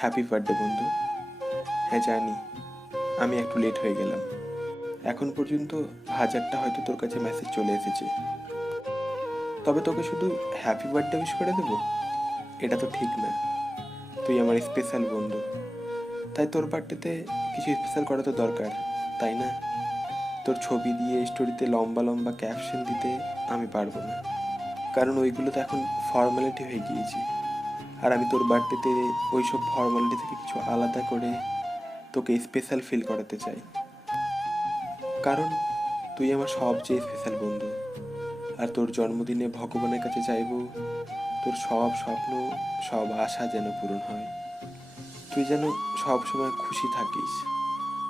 Happy birthday বন্ধু। হ্যাঁ জানি আমি একটু লেট হয়ে গেলাম। এখন পর্যন্ত 1000টা হয়তো তোর কাছে মেসেজ চলে এসেছে, তবে তোকে শুধু হ্যাপি বার্থডে উইশ করে দেবো এটা তো ঠিক না। তুই আমার স্পেশাল বন্ধু, তাই তোর বার্থডেতে কিছু স্পেশাল করা তো দরকার, তাই না? তোর ছবি দিয়ে স্টোরিতে লম্বা লম্বা ক্যাপশন দিতে আমি পারবো না, কারণ ওইগুলো তো এখন ফর্মালিটি হয়ে গিয়েছে। আর আমি তোর বার্থডেতে ওই সব ফর্মালিটি থেকে কিছু আলাদা করে তোকে স্পেশাল ফিল করাতে চাই, কারণ তুই আমার সবচেয়ে স্পেশাল বন্ধু। আর তোর জন্মদিনে ভগবানের কাছে চাইবো তোর সব স্বপ্ন, সব আশা যেন পূরণ হয়। তুই যেন সব সময় খুশি থাকিস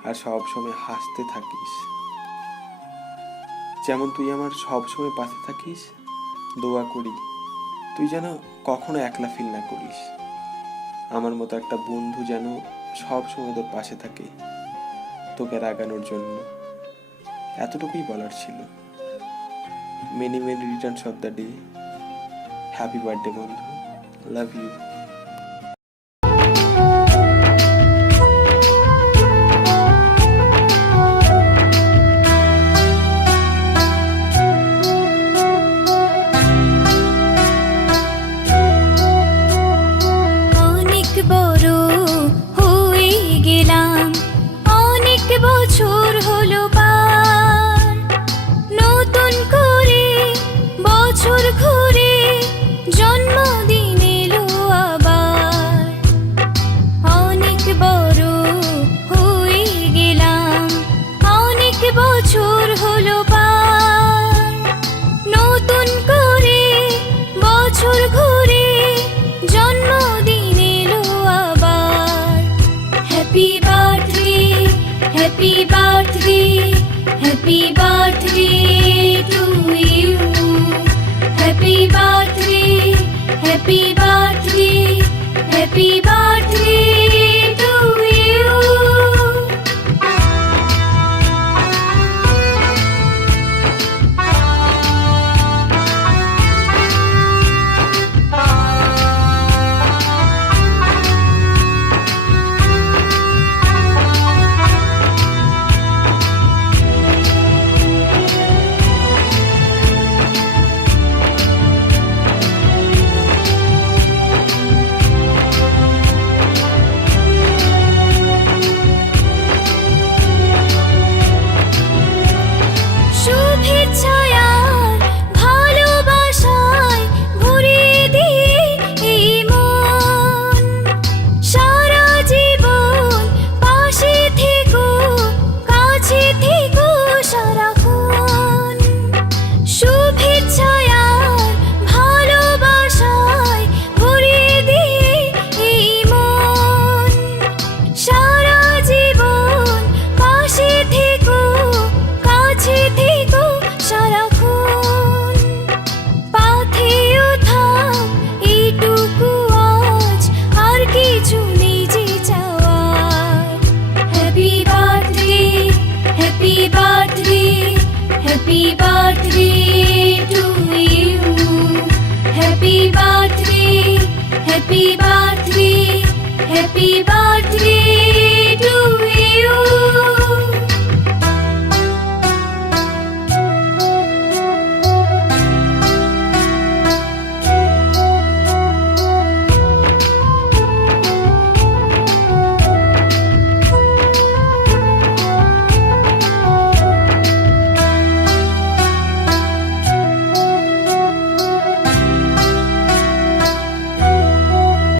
আর সব সময় হাসতে থাকিস, যেমন তুই আমার সব সময় পাশে থাকিস। দোয়া করি তুই যেন কখনো একলা ফিল না করিস। আমার মতো একটা বন্ধু যেন সব সময় তোর পাশে থাকে, তোকে রাগানোর জন্য। এতটুকুই বলার ছিল। Many many Returns of the day. Happy birthday বন্ধু, লাভ ইউ। অনেক বড় হয়ে গেলাম, অনেক বছর হলো পার, নতুন করে বছর ঘুরে জন্মদিন এলো আবার। অনেক বড় হয়ে গেলাম, অনেক বছর হলো পার, নতুন করে বছর ঘুরে জন্মদিন এলো আবার। Happy birthday, happy birthday, happy birthday to you. Happy birthday, happy birthday, happy birthday to you. শুভেচ্ছায় আর ভালোবাসায় ভরিয়ে দিয়ে এই মন, সারা জীবন পাশে থেকো, কাছে থেকো সারাক্ষণ। শুভেচ্ছায় আর ভালোবাসায় ভরিয়ে দিয়ে এই মন, সারা জীবন পাশে থেকো, কাছে থেকো সারাক্ষণ। পাথেও থাম এইটুকু আজ, আর কিছু নিজে চাওয়ার। Happy birthday, happy birthday, happy birthday to you. Happy birthday, happy birthday, happy birthday.